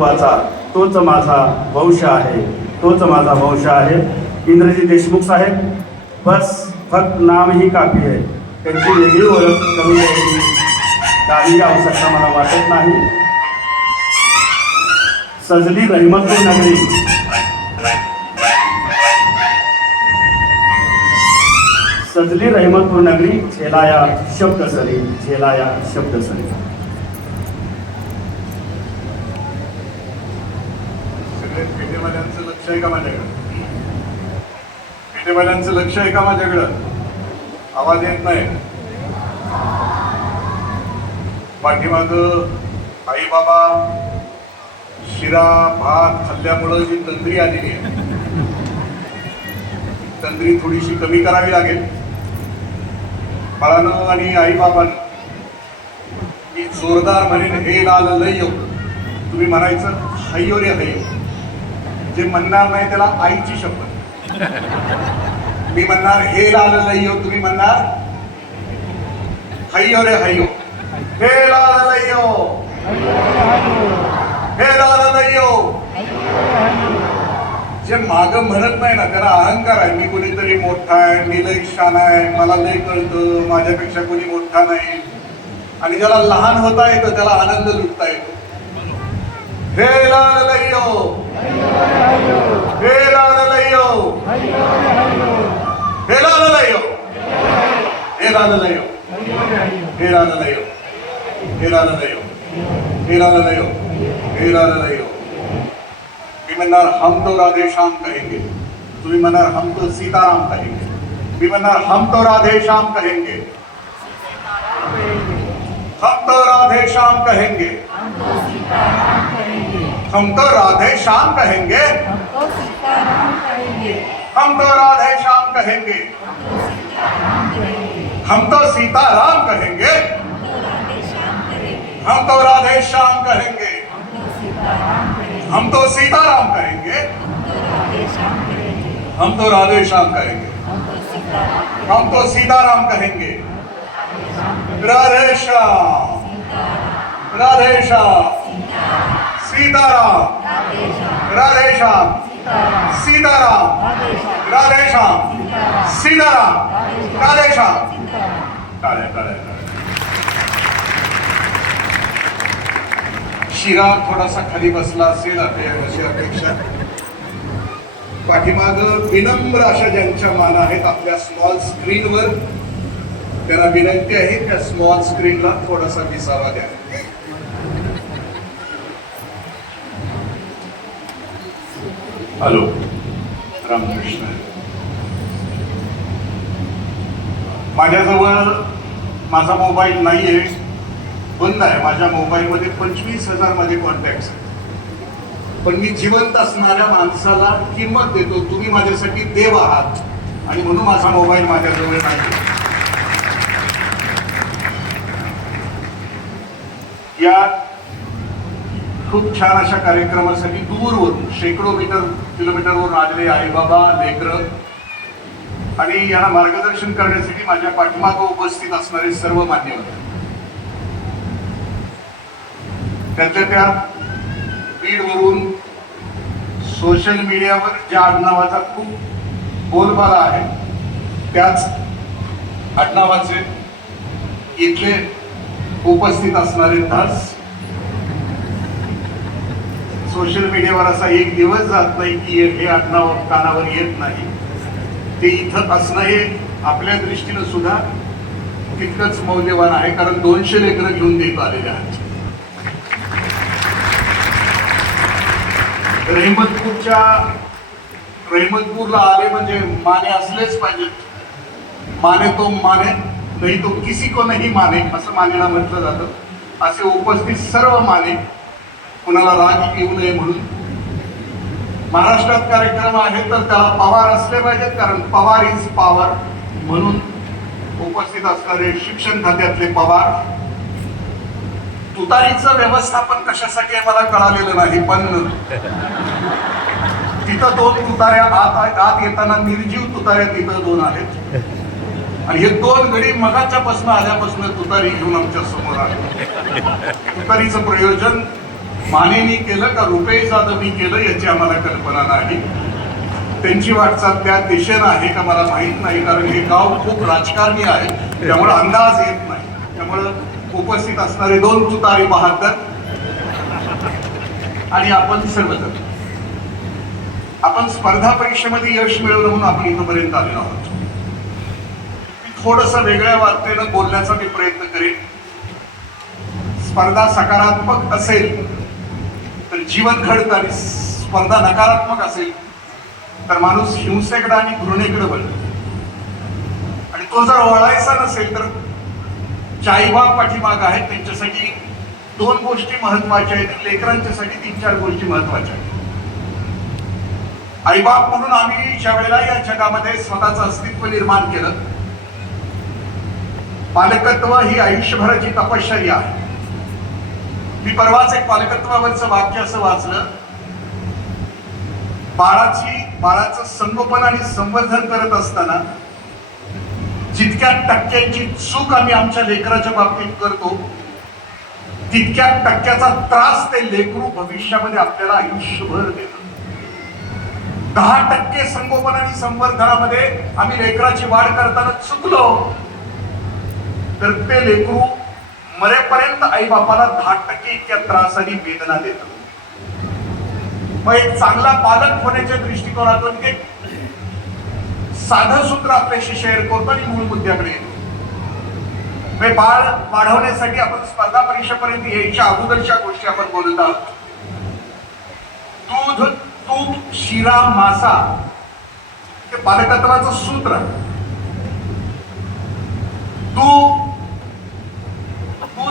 वाचा तोच माझा वंश आहे. तोच माझा वंश आहे. इंद्रजी देशमुख साहेब बस फक्त नाम ही काफी आहे. त्यांची वेगळी ओळख करून द्यायची काही आवश्यकता मला वाटत नाही. सजली रहिमतपूर नगरी. सजली रहिमतपूर नगरी झेलाया शब्द सरी झेलाया शब्द सरी सगळे पेटेवाल्यांचं लक्ष आहे का माझ्याकडं? पेटेवाल्यांचं लक्ष आहे का माझ्याकडं? आवाज येत नाही. पाठीमाग आई बाबा शिरा भात खाल्ल्यामुळं जी तंद्री आलेली आहे तंद्री थोडीशी कमी करावी लागेल. बाळानं आणि आई बाबांना मी जोरदार म्हणेन हे लाल लय तुम्ही म्हणायचं हय्यो रे हय्यो जे म्हणणार नाही त्याला आईची शपथ. मी म्हणणार हे लाल लयो तुम्ही म्हणणार हय्यो रे हय्यो. हे लाल लयो हे लाल लयो जे माग म्हणत नाही ना त्याला अहंकार आहे. मी कोणीतरी मोठा आहे मी लय शान आहे मला लय कळतं माझ्यापेक्षा कोणी मोठा नाही. आणि ज्याला लहान होता येतं त्याला आनंद लुटता येतो. हे लाल लय्यो हे लाल लय्यो हे लाल लय्यो हे लाल लय्यो हे लाल लय्यो हे लाल लय्यो हे लाल लय्यो हे लाल लय्यो मी म्हणणार हम तो राधे श्याम कहेंगे। तुम्ही म्हणणार हम तो सीताराम कहेंगे। मी म्हणणार हम तो राधे श्याम कहेंगे। हम तो राधे श्याम कहेंगे। हम तो राधे श्याम कहेंगे। हमको सीताराम कहेंगे। हम तो राधे श्याम कहेंगे। हम तो सीताराम कहेंगे। हम तो राधे श्याम कहेंगे। हम तो सीताराम कहेंगे। हम तो राधे श्याम कहेंगे। हम तो सीताराम कहेंगे। राधे श्याम। राधे श्याम। सीताराम। राधे श्याम सीताराम। राधे श्याम सीताराम। राधे श्याम टाळ्या टाळ्या शिरा थोडासा खाली बसला असेल अशी अपेक्षा पाठीमाग विनम्र अशा ज्यांच्या मान आहेत आपल्या स्मॉल स्क्रीनवर त्यांना विनंती आहे त्या स्मॉल स्क्रीनला थोडासा विसावा द्या. हॅलो रामकृष्ण माझ्याजवळ माझा मोबाईल नाही आहे बंद आहे. माझ्या मोबाईलमध्ये पंचवीस हजारमध्ये कॉन्टॅक्ट आहेत. पण मी जिवंत असणाऱ्या माणसाला किंमत देतो. तुम्ही माझ्यासाठी देव आहात. आणि म्हणून माझा मोबाईल माझ्याजवळ नाही या खूप छान अशा कार्यक्रमासाठी दूरवरून शेकडो मीटर किलोमीटरवरून आलेले आईबाबा लेकरं. आणि यांना मार्गदर्शन करण्यासाठी माझ्या पाठीमागं उपस्थित असणारे सर्व मान्यवर. त्यातल्या त्यात बीडवरून सोशल मीडियावर ज्या आडनावाचा खूप बोलबाला आहे त्याच आडनावाचे इथले उपस्थित असणारे दास सोशल मीडियावर असा एक दिवस जात नाही की हे आडनाव कानावर येत नाही. ते इथं असणं हे आपल्या दृष्टीनं सुद्धा तितकंच मौल्यवान आहे कारण दोनशे लेकरं घेऊन देत आलेले आहेत. रहिमतपूरच्या रहिमतपूरला आले म्हणजे माने असलेच पाहिजेत. माने तो माने नाही तो किसी को नाही माने असं मानेला म्हटलं जातं. असे उपस्थित सर्व माने कुणाला राग येऊ नये म्हणून. महाराष्ट्रात कार्यक्रम आहे तर त्याला पवार असले पाहिजेत कारण पवार इज पॉवर म्हणून उपस्थित असणारे शिक्षण खात्यातले पवार. तुतारीचं व्यवस्थापन कशासाठी मला कळालेलं नाही पण तिथं दोन तुताऱ्या आत आहेत आत येताना निर्जीव तुताऱ्या तिथं दोन आहेत. आणि हे दोन गडी मगाच्यापासून आल्यापासून तुतारी घेऊन आमच्यासमोर आले. तुतारीचं प्रयोजन मानेनी केलं का रुपये जाधवनी केलं याची आम्हाला कल्पना नाही. त्यांची वाटचाल त्या दिशेनं आहे का मला माहीत नाही कारण हे गाव खूप राजकारणी आहे त्यामुळे अंदाज येत नाही. त्यामुळं उपस्थित असणारे दोन तुतारी बहात्तर आणि आपण सर्वजण. आपण स्पर्धा परीक्षेमध्ये यश मिळवलं म्हणून आपण इथपर्यंत आलेलो आहोत. मी थोडस वेगळ्या वार्तेनं बोलण्याचा मी प्रयत्न करेन. स्पर्धा सकारात्मक असेल तर जीवन घडतं आणि स्पर्धा नकारात्मक असेल तर माणूस हिंसेकडे आणि घृणेकडे वळतो आणि तो जर वळायचा नसेल तर चाईबाग पाठीमाग आहेत त्यांच्यासाठी दोन गोष्टी महत्त्वाच्या आहेत लेकरांच्यासाठी तीन चार गोष्टी महत्त्वाच्या आहेत. आईबाप म्हणून आम्ही ज्या वेळेला या जगामध्ये स्वतःचं अस्तित्व निर्माण केलं पालकत्व ही आयुष्यभराची तपश्चर्या आहे. मी परवाच एक पालकत्वावरचं वाक्य असं वाचलं. बाळाची बाळाचं संगोपन आणि संवर्धन करत असताना जितक्या टक्क्यांची चूक आम्ही आमच्या लेकराच्या बाबतीत करतो तितक्या टक्क्याचा त्रास ते लेकरू भविष्यामध्ये आपल्याला आयुष्यभर देतं दहा टक्के संगोपन आणि संवर्धनामध्ये आम्ही लेकराची वाढ करताना चुकलो. तर ते लेकरू मरेपर्यंत आई बापाला दहा टक्के इतक्या त्रासानी वेदना देत मग एक चांगला पालक होण्याच्या दृष्टिकोनातून एक साधं सूत्र आपल्याशी शेअर करतो आणि मूळ मुद्द्याकडे येतो. म्हणजे बाळ वाढवण्यासाठी आपण स्पर्धा परीक्षेपर्यंत यायच्या अगोदरच्या गोष्टी आपण बोलत आहोत. दूध तूप शिरा मासा हे पालकत्वाचं सूत्र. तूप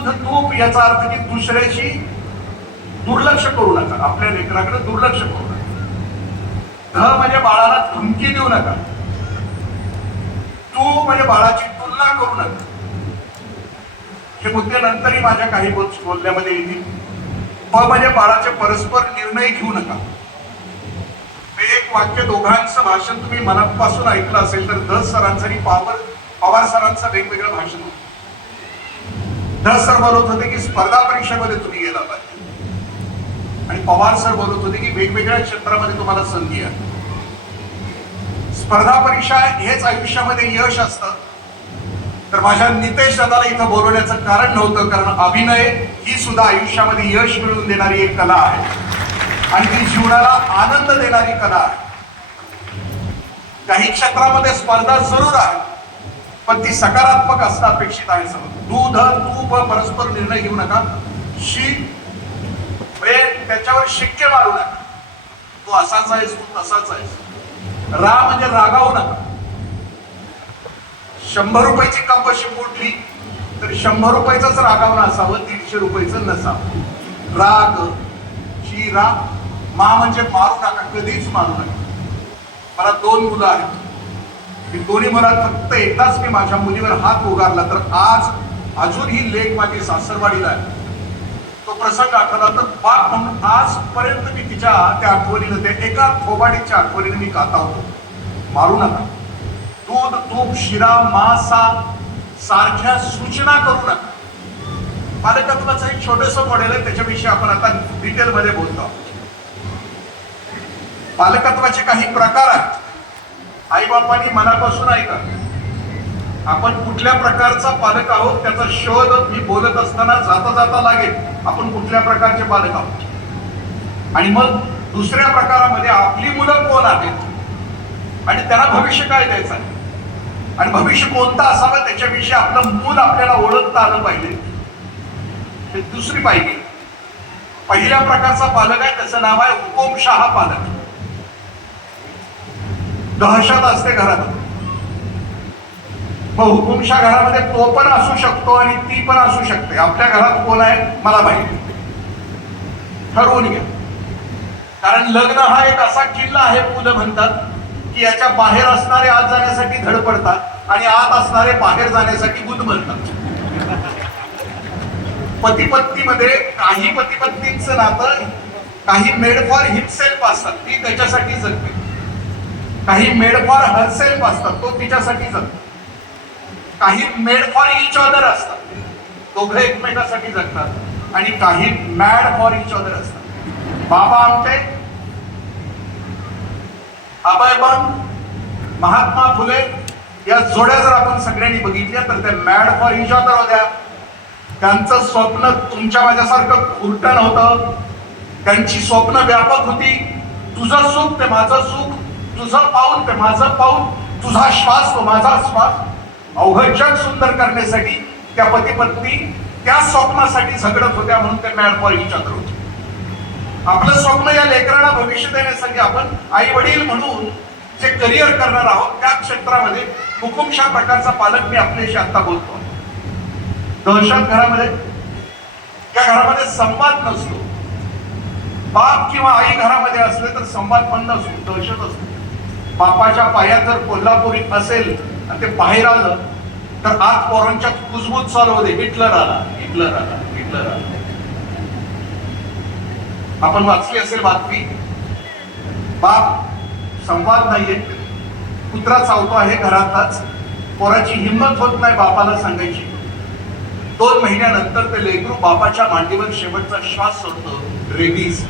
तूप तूप याचा अर्थ की दुसऱ्याशी दुर्लक्ष करू नका. आपल्या लेकराकडे दुर्लक्ष करू नका. ध म्हणजे बाळाला धमकी देऊ नका. तू म्हणजे बाळाची तुलना करू नका. हे मुद्दे नंतरही माझ्या काही बोल- बोलण्यामध्ये येतील. प म्हणजे बाळाचे परस्पर निर्णय घेऊ नका. एक वाक्य दोघांचं भाषण तुम्ही मनापासून ऐकलं असेल तर दस सरांचं आणि पवार पवार सरांचं वेगवेगळं भाषण होतं. दस सर बोलत होते की स्पर्धा परीक्षेमध्ये तुम्ही गेला पाहिजे. आणि पवार सर बोलत होते की वेगवेगळ्या क्षेत्रामध्ये तुम्हाला संधी आहे. स्पर्धा परीक्षा हेच आयुष्यामध्ये यश असतं. तर माझ्या नितेश दादाला इथं बोलवण्याचं कारण नव्हतं कारण अभिनय ही सुद्धा आयुष्यामध्ये यश मिळवून देणारी एक कला आहे. आणि ती जीवनाला आनंद देणारी कला आहे. काही क्षेत्रामध्ये स्पर्धा जरूर आहे. पण ती सकारात्मक असणं अपेक्षित आहे समज दूध तूप परस्पर निर्णय घेऊ नका. शी म्हणजे त्याच्यावर शिक्के मारू नका. तू असाच आहेस तू तसाच आहेस. रा म्हणजे रागावू नका. शंभर रुपयाची कंप अशी तर शंभर रुपयाचंच रागावणं असावं दीडशे रुपयाचं नसावं. राग शी रा मा म्हणजे मारू नका कधीच मारू नका. मला दोन मुलं आहेत. की दोन्ही मुलात फक्त एकदाच मी माझ्या मुलीवर हात उगारला तर आज अजूनही लेख माझी सासरवाडीला आहे. तो प्रसंग आठवला तर बाप म्हणून आजपर्यंत मी तिच्या त्या आठवणीनं त्या एका खोबाडीच्या आठवणीने मी गाता होतो. मारू नका. दूध तूप शिरा मासा सारख्या सूचना करू नका. पालकत्वाचं एक छोटस मॉडेल आहे त्याच्याविषयी आपण आता डिटेलमध्ये बोलतो. आहोत. पालकत्वाचे काही प्रकार आहेत. आईबापांनी मनापासून ऐका. आपण कुठल्या प्रकारचा पालक आहोत त्याचा शोध मी बोलत असताना जाता जाता लागेल. आपण कुठल्या प्रकारचे पालक आहोत? आणि मग दुसऱ्या प्रकारामध्ये आपली मुलं कोण आहेत? आणि त्यांना भविष्य काय द्यायचं आहे? आणि भविष्य कोणता असावं त्याच्याविषयी आपलं मूल आपल्याला ओळखता आलं पाहिजे. हे दुसरी पाहिजे पहिल्या प्रकारचा पालक आहे त्याचं नाव आहे हुकुमशहा पालक. दहशत असते घरात. मग हुकुमशा घरामध्ये तो पण असू शकतो आणि ती पण असू शकते. आपल्या घरात कोण आहे मला माहिती ठरवून घ्या. कारण लग्न हा एक असा किल्ला आहे मुलं म्हणतात की याच्या बाहेर असणारे आत जाण्यासाठी धडपडतात आणि आत असणारे बाहेर जाण्यासाठी गुदमरतात पती पत्नीमध्ये काही पती पत्नींचं नातं काही मेड फॉर हिमसेल्फ असतात ती त्याच्यासाठी जगते काही मेड फॉर हरसेल्फ असतात तो तिच्यासाठी जगतो काही मेड फॉर इच अदर असतात. दोघं एकमेकासाठी जगतात आणि काही मॅड फॉर इच अदर असतात. बाबा आमटे अभयबन महात्मा फुले या जोड्या जर आपण सगळ्यांनी बघितल्या तर त्या मॅड फॉर इच अदर होत्या. त्यांचं स्वप्न तुमच्या माझ्यासारखं खुरटण होतं त्यांची स्वप्न व्यापक होती. तुझं सुख ते माझं सुख. तुझं पाऊल ते माझं पाऊल तुझा श्वास तो माझा श्वास. अवघड जग सुंदर करण्यासाठी त्या पती पत्नी त्या स्वप्नासाठी झगडत होत्या म्हणून ते मॅड फॉर इच अदर होते. आपलं स्वप्न या लेकरांना भविष्य देण्यासाठी आपण आई वडील म्हणून जे करिअर करणार आहोत त्या क्षेत्रामध्ये हुकुमशा प्रकारचा पालक मी आपल्याशी आता बोलतो. दहशत घरामध्ये त्या घरामध्ये संवाद नसतो. बाप किंवा आई घरामध्ये असले तर संवाद बंद असतो दहशत असतो. बापाच्या पायात जर कोल्हापुरी असेल आणि ते बाहेर आलं तर आत पोरांच्या कुजबूज चालू होते. हिटलर आला हिटलर आला हिटलर आला. आपण वाचली असेल बातमी. बाप संवाद नाहीये. कुत्रा चावतो आहे घरातच. पोराची हिंमत होत नाही बापाला सांगायची. दोन महिन्यानंतर ते लेकरू बापाच्या मांडीवर शेवटचा श्वास सोडतो. रेबीज.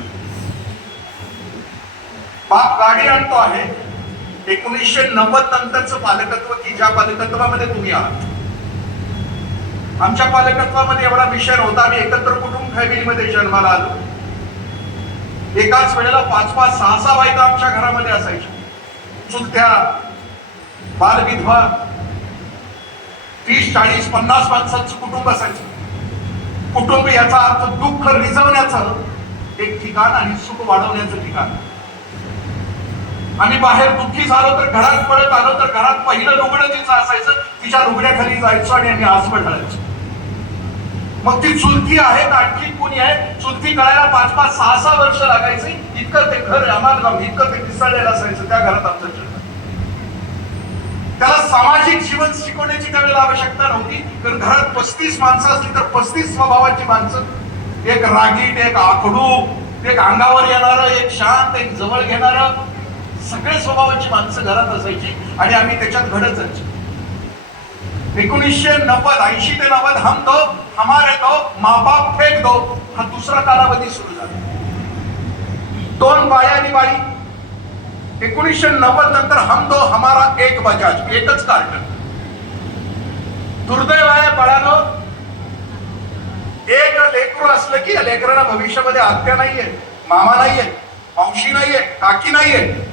बाप गाडी आणतो आहे. एकोणीसशे नव्वद नंतरचं पालकत्व की ज्या पालकत्वामध्ये तुम्ही आहात? आमच्या पालकत्वामध्ये एवढा विषय नव्हता. आम्ही एकत्र कुटुंब फॅमिलीमध्ये जन्माला आलो. एकाच वेळेला पाच पाच सहा सहा बायका आमच्या घरामध्ये असायच्या. चुलत्या बालविधवा तीस चाळीस पन्नास माणसांचं कुटुंब असायचं. कुटुंब याचा अर्थ दुःख रिजवण्याचं एक ठिकाण आणि सुख वाढवण्याचं ठिकाण. आम्ही बाहेर दुःखी झालो तर घरात परत आलो तर घरात पहिलं लुगडं तिचं असायचं तिच्या लुगड्याखाली जायचं आणि आम्ही आसमं ढळायचो मग ती चुलती आहे आणखी कोणी आहे? चुलती कळायला पाच पाच सहा सहा वर्ष लागायची. इतकं ते घर अमालगाम इतकं ते मिसळलेलं असायचं त्या घरात आमचं जन्म त्याला सामाजिक जीवन शिकवण्याची त्यावेळेला आवश्यकता नव्हती. कारण घरात पस्तीस माणसं असली तर पस्तीस स्वभावाची माणसं. एक रागीट एक आखडू एक अंगावर येणार एक शांत एक जवळ घेणार. सगळे स्वभावाची माणसं घरात असायची आणि आम्ही त्याच्यात घडत जायचो. एकोणीसशे नव्वद ऐंशी ते नव्वद हम दो हमारे दो माँ बाप फेक दो हा दुसरा कालावधी सुरू झाला. दोन बाया आणि बाई एकोणीसशे नव्वद नंतर हम दो हमारा एक बजाज एकच कार्टन. दुर्दैव आहे बाळानो एक लेकरू असलं की लेकराला भविष्यामध्ये आत्या नाहीये मामा नाहीये मावशी नाहीये काकी नाहीये.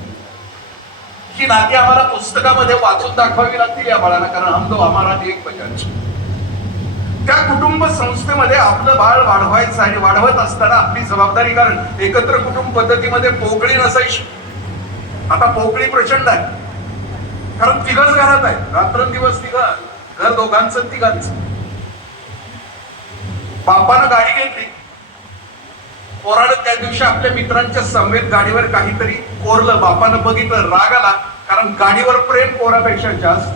ही नाती आम्हाला पुस्तकामध्ये वाचून दाखवावी लागतील या बाळाला कारण हम तो आम्हाला एक बजाज त्या कुटुंब संस्थेमध्ये आपलं बाळ वाढवायचं आणि वाढवत असताना आपली जबाबदारी कारण एकत्र कुटुंब पद्धतीमध्ये पोकळी नसायची. आता पोकळी प्रचंड आहे. कारण तिघच घरात आहे रात्रंदिवस तिघ घर दोघांचं तिघांचं. बाप्पानं गाडी घेतली. पोरानं त्या दिवशी आपल्या मित्रांच्या समेत गाडीवर काहीतरी कोरलं. बापानं बघितलं राग आला. कारण गाडीवर प्रेम पोरापेक्षा जास्त.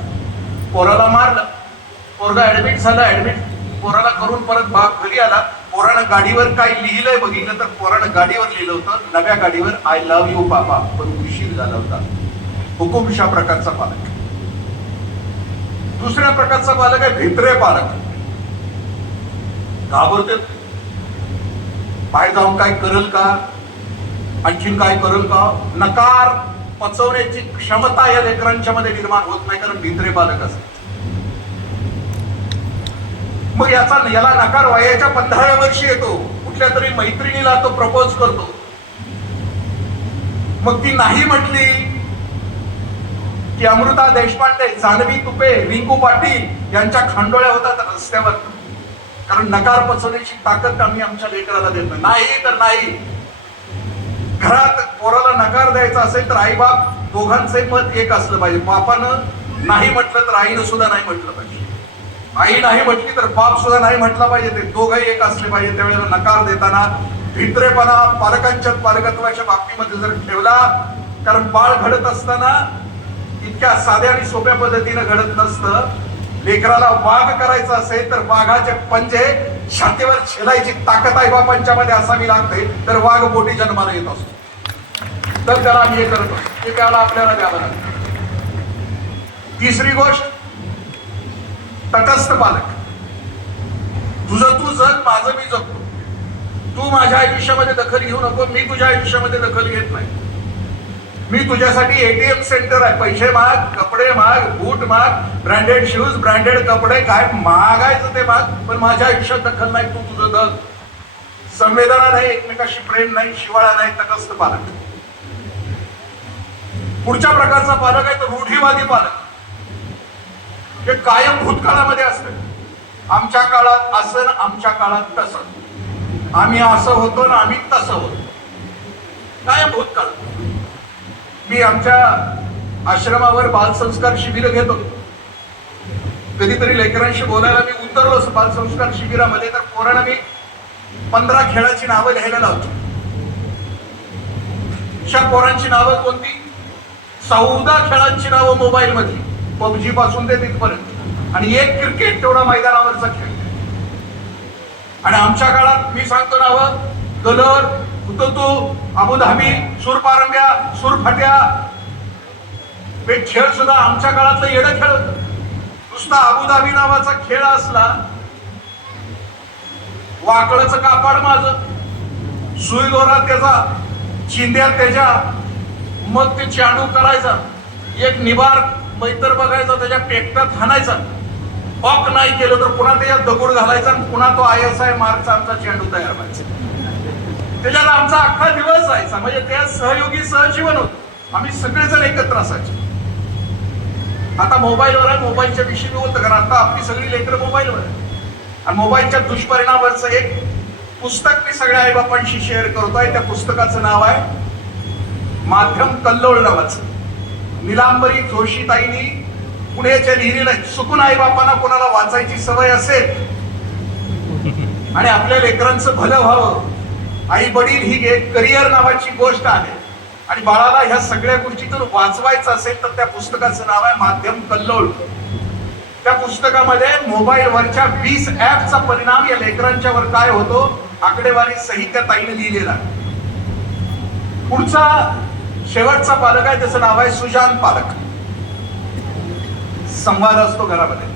पोराला मारलं. पोरगा ऍडमिट झालं ऍडमिट पोराला करून परत बाप घरी आला. पोरानं गाडीवर काय लिहिलंय बघितलं तर पोरानं गाडीवर लिहिलं होतं नव्या गाडीवर आय लव्ह यू बाबा. पण उशीर झाला होता. हुकुमशा प्रकारचा पालक. दुसऱ्या प्रकारचा पालक आहे भित्रे पालक. घाबरते बाहेर जाऊन काय करल का? आणखीन काय करल का? नकार पचवण्याची क्षमता या लेकरांच्या मध्ये निर्माण होत नाही कारण भिंद्रे बालक असतात. मग याचा याला नकार वयाच्या पंधराव्या वर्षी येतो. कुठल्या तरी मैत्रिणीला तो प्रपोज करतो. मग ती नाही म्हटली की अमृता देशपांडे जानवी तुपे रिंकू पाटील यांच्या खांडोळ्या होतात रस्त्यावर. कारण नकार पचवण्याची ताकद आम्ही आमच्या लेकराला देत नाही. नाही तर नाही. घरात पोराला नकार द्यायचा असेल तर आई बाप दोघांचे मत एक असलं पाहिजे. बापानं नाही म्हटलं तर आईनं सुद्धा नाही म्हटलं पाहिजे. आई नाही म्हटली तर बाप सुद्धा नाही म्हटला पाहिजे. ते दोघंही एक असले पाहिजे. त्यावेळेला नकार देताना भित्रेपणा पालकांच्या पालकत्वाच्या बाबतीमध्ये जर ठेवला कारण बाळ घडत असताना इतक्या साध्या आणि सोप्या पद्धतीनं घडत नसतं. लेकराला वाघ करायचा असेल तर वाघाचे पंजे छातीवर शिलायची ताकद आई बापांच्या मध्ये असावी लागते. तर वाघ मोठी जन्माला येत असतो. तर त्याला आम्ही हे करतो ते त्याला आपल्याला द्यावं लागतं. तिसरी गोष्ट तटस्थ पालक. तुझं तू जग माझं मी जगतो. तू माझ्या आयुष्यामध्ये दखल घेऊ नको मी तुझ्या आयुष्यामध्ये दखल घेत नाही. मी तुझ्यासाठी एटीएम सेंटर आहे. पैसे माग कपडे माग बूट माग ब्रँडेड शूज ब्रँडेड कपडे. काय मागायचं ते माग. पण माझ्या आयुष्यात दखल नाही तू तुझं दल संवेदना नाही एकमेकाशी प्रेम नाही शिवाळा नाही तटस्थ पालक. पुढच्या प्रकारचा पालक आहे तो रूढीवादी पालक. हे कायम भूतकाळामध्ये असत. आमच्या काळात असं आमच्या काळात तसं. आम्ही असं होतो ना आम्ही तसं होतो. कायम भूतकाळ. मी आमच्या आश्रमावर बालसंस्कार शिबिर घेतो. कधीतरी लेकरांशी बोलायला मी उतरलो बालसंस्कार शिबिरामध्ये तर पोरांना मी पंधरा खेळाची नावं लिहायला लावतो. अशा पोरांची नावं कोणती? चौदा खेळांची नावं मोबाईल मध्ये पबजी पासून ते तिथपर्यंत. आणि एक क्रिकेट तेवढा मैदानावरचा खेळ. आणि आमच्या काळात मी सांगतो नावं कलर तो अबुधाबी सुरपारंब्या सुरफट्या हे खेळ सुद्धा आमच्या काळातलं येणं खेळ नुसता अबुधाबी नावाचा खेळ असला वाकडच कापड माझ सुई दोरा त्याचा चिंध्या त्याच्या मग ते चाडू करायचा एक निबार मैत्र बघायचा त्याच्या पेकटात हाणायचा. ऑक नाही केलं तर पुन्हा त्याच्यात दगड घालायचा आणि पुन्हा तो आय एस आय मार्कचा आमचा चेंडू तयार व्हायचा. त्याच्यात आमचा अख्खा दिवस जायचा. म्हणजे त्या सहयोगी सहजीवन होत. आम्ही सगळेजण एकत्र असायचे. आता मोबाईलवर आहे मोबाईलच्या विषयी मी बोलतो कारण आता आपली सगळी लेकरं मोबाईलवर आहे आणि मोबाईलच्या दुष्परिणामावरचं एक पुस्तक मी सगळ्या आईबापांशी शेअर करतोय त्या पुस्तकाचं नाव आहे माध्यम कल्लोळ नावाचं. निलांबरी जोशीताईनी पुण्याच्या लिहिलेलं आहे. चुकून आईबापांना कोणाला वाचायची सवय असेल आणि आपल्या लेकरांचं भलं व्हावं आई वडील ही एक करिअर नावाची गोष्ट आहे. आणि बाळाला ह्या सगळ्या गोष्टी जर वाचवायचं असेल तर त्या पुस्तकाचं नाव आहे माध्यम कल्लोळ. त्या पुस्तकामध्ये मोबाईलवरच्या वीस ऍपचा परिणाम या लेकरांच्या वर काय होतो? आकडेवारी सहित ताईने लिहिलेला आहे. पुढचा शेवटचा पालक आहे त्याचं नाव आहे सुजान पालक. संवाद असतो घरामध्ये.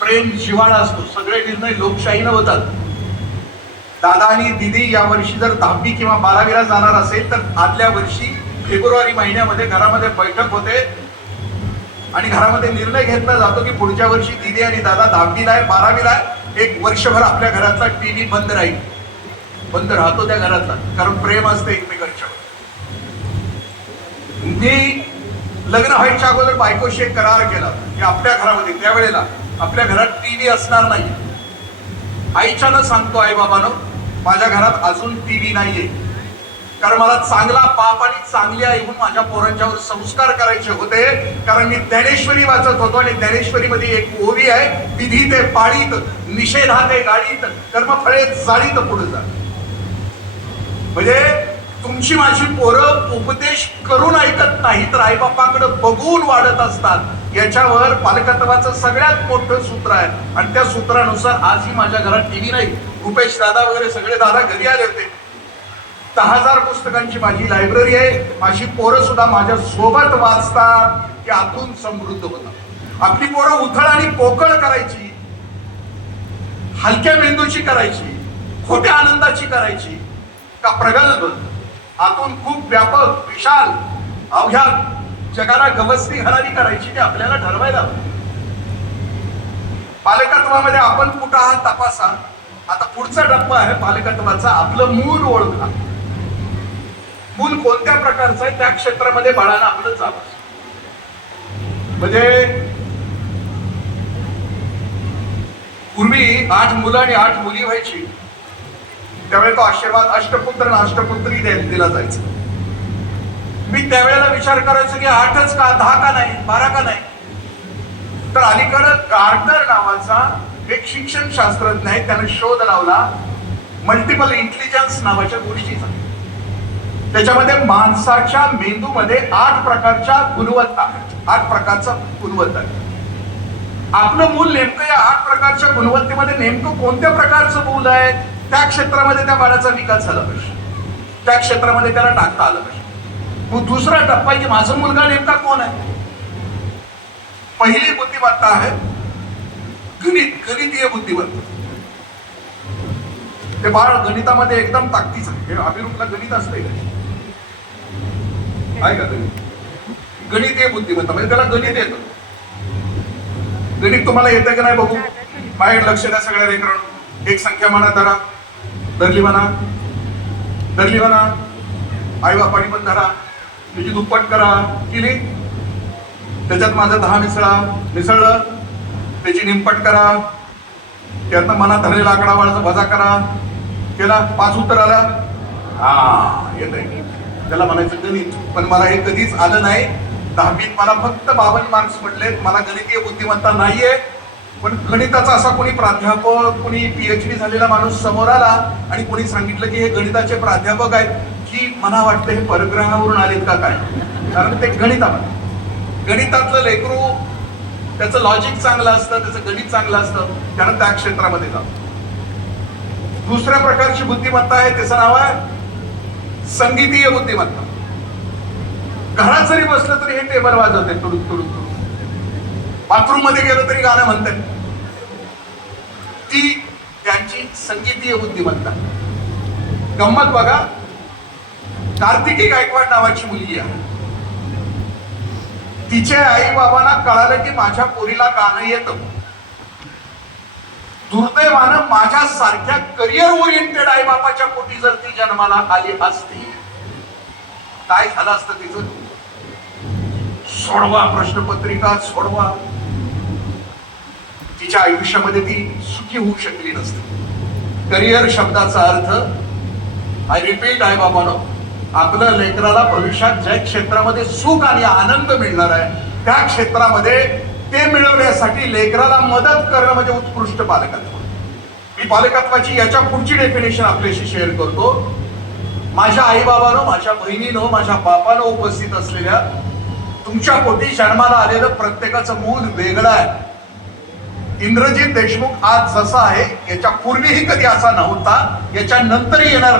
प्रेम जिवाळा असतो. सगळे निर्णय लोकशाहीनं होतात. दादा आणि दिदी या वर्षी जर दहावी किंवा बारावीला जाणार असेल तर आदल्या वर्षी फेब्रुवारी महिन्यामध्ये घरामध्ये बैठक होते. आणि घरामध्ये निर्णय घेतला जातो की पुढच्या वर्षी दिदी आणि दादा दहावीला आहे बारावीला आहे. एक वर्षभर आपल्या घरातला टीव्ही बंद राहील. बंद राहतो त्या घरातला कारण प्रेम असते एकमेकांच्या मी लग्न व्हायच्या अगोदर बायकोशी एक करार केला की आपल्या घरामध्ये त्यावेळेला आपल्या घरात टीव्ही असणार नाही. आईच्यानं सांगतो आई बाबानं माझ्या घरात अजून टीव्ही नाहीये. कारण मला चांगला बाप आणि चांगली आई म्हणून माझ्या पोरांच्यावर संस्कार करायचे होते. कारण मी ज्ञानेश्वरी वाचत होतो आणि ज्ञानेश्वरी मध्ये एक ओवी आहे. विधी ते पाळीत निषेधा ते गाडीत कर्मफळे जाळीत पुढे जा. म्हणजे तुमची माझी पोरं उपदेश करून ऐकत नाही तर आईबापाकडे बघून वाढत असतात. याच्यावर पालकत्वाचं सगळ्यात मोठं सूत्र आहे. आणि त्या सूत्रानुसार आजही माझ्या घरात टीव्ही नाही. रुपेश दादा वगैरे सगळे दादा घरी आले होते. दहा हजार पुस्तकांची माझी लायब्ररी आहे. माझी पोरं सुद्धा माझ्या सोबत वाचतात. की आतून समृद्ध होतात. आपली पोरं उथळ आणि पोकळ करायची. हलक्या मेंदूची करायची. खोट्या आनंदाची करायची. का प्रगल्भ? आतून खूप व्यापक विशाल अवघ्या जगाला गवसणी घराणी करायची ते आपल्याला ठरवायला पालकत्वामध्ये आपण कुठं आहात तपासा. आता पुढचा टप्पा आहे पालकत्वाचा आपलं मूल ओळखा मूल कोणत्या प्रकारचं आहे त्या क्षेत्रामध्ये बाळानं आपलं जावं. म्हणजे पूर्वी आठ मुलं आणि आठ मुली व्हायची. त्यावेळेला तो आशीर्वाद अष्टपुत्र आणि अष्टपुत्री दिला जायचा. मी त्यावेळेला विचार करायचो की आठच का दहा का नाही बारा का नाही? तर अलीकडं गार्डनर नावाचा एक शिक्षण शास्त्रज्ञ आहे त्याने शोध लावला मल्टिपल इंटेलिजन्स नावाच्या गोष्टीचा. त्याच्यामध्ये माणसाच्या मेंदूमध्ये आठ प्रकारच्या गुणवत्ता आहेत. आठ प्रकारचा गुणवत्ता आहे. आपलं मूल नेमकं या आठ प्रकारच्या गुणवत्तेमध्ये नेमकं कोणत्या प्रकारचं मूल आहे? त्या क्षेत्रामध्ये त्या बाळाचा विकास झाला पाहिजे. त्या क्षेत्रामध्ये त्याला टाकता आलं पाहिजे. मग दुसरा टप्पा आहे की माझा मुलगा नेमका कोण आहे? पहिली बुद्धिमत्ता आहे. गणित गणितीय बुद्धिमत्ता. ते बाळ गणितामध्ये एकदम ताकदीच आहे. हे अभिरूपला गणित असतंय का? आहे का गणित? गणितीय बुद्धिमत्ता म्हणजे त्याला गणित येतं. गणित तुम्हाला येतं का नाही बघू? बाहेर लक्ष द्या सगळ्या रेकरण एक संख्या म्हणा धरा. धरली म्हणा. धरली म्हणा. आई बापानी पण धरा. त्याची दुप्पट करा. केली त्याच्यात माझं दहा मिसळा मिसळलं. त्याची निमपट करा. त्यातनं मनात धरलेला आकडावाळचा भजा करा. केला पाच उत्तर आला. हा येत आहे त्याला म्हणायचं गणित. पण मला हे कधीच आलं नाही. दहावीत मला फक्त बावन्न मार्क्स पडले मला गणितीय बुद्धिमत्ता नाहीये. पण गणिताचा असा कोणी प्राध्यापक कोणी पीएचडी झालेला माणूस समोर आला आणि कोणी सांगितलं की हे गणिताचे प्राध्यापक आहेत की मला वाटतं हे परग्रहावरून आलेत का काय? कारण ते गणितामध्ये. गणितातलं लेकरू त्याचं लॉजिक चांगलं असतं त्याचं गणित चांगलं असतं त्यानं त्या क्षेत्रामध्ये जातो दुसऱ्या प्रकारची बुद्धिमत्ता आहे त्याचं नाव आहे संगीतीय बुद्धिमत्ता. घरात जरी बसलं तरी हे टेबल वाजवते तुडुक तुडुक तुडुक. बाथरूममध्ये गेलं तरी गाणं म्हणते. ती त्यांची संगीतीय बुद्धिमत्ता. गंमत बघा कार्तिकी गायकवाड नावाची मुलगी आहे. तिच्या आई बाबांना कळालं की माझ्या पोरीला गाणं येतं. दुर्दैवानं माझ्या सारख्या करिअर ओरिएंटेड आई बापाच्या पोटी जर ती जन्माला आली असती काय झालं असतं तिचं? सोडवा प्रश्नपत्रिका सोडवा. तिच्या आयुष्यामध्ये ती सुखी होऊ शकली नसते. करिअर शब्दाचा अर्थ आय रिपीट आई बाबानो आपलं लेकराला भविष्यात ज्या क्षेत्रामध्ये सुख आणि आनंद मिळणार आहे त्या क्षेत्रामध्ये ते मिळवण्यासाठी लेकराला मदत करणं म्हणजे उत्कृष्ट पालकत्व. मी पालकत्वाची याच्या पुढची डेफिनेशन आपल्याशी शेअर करतो. माझ्या आईबाबानं माझ्या बहिणीनं माझ्या बापानं उपस्थित असलेल्या तुमच्या पोटी जन्माला आलेलं प्रत्येकाचं मूल वेगळं आहे. इंद्रजित देशमुख आज जसा आहे याच्या पूर्वीही कधी असा नव्हता याच्या नंतरही येणार नाही.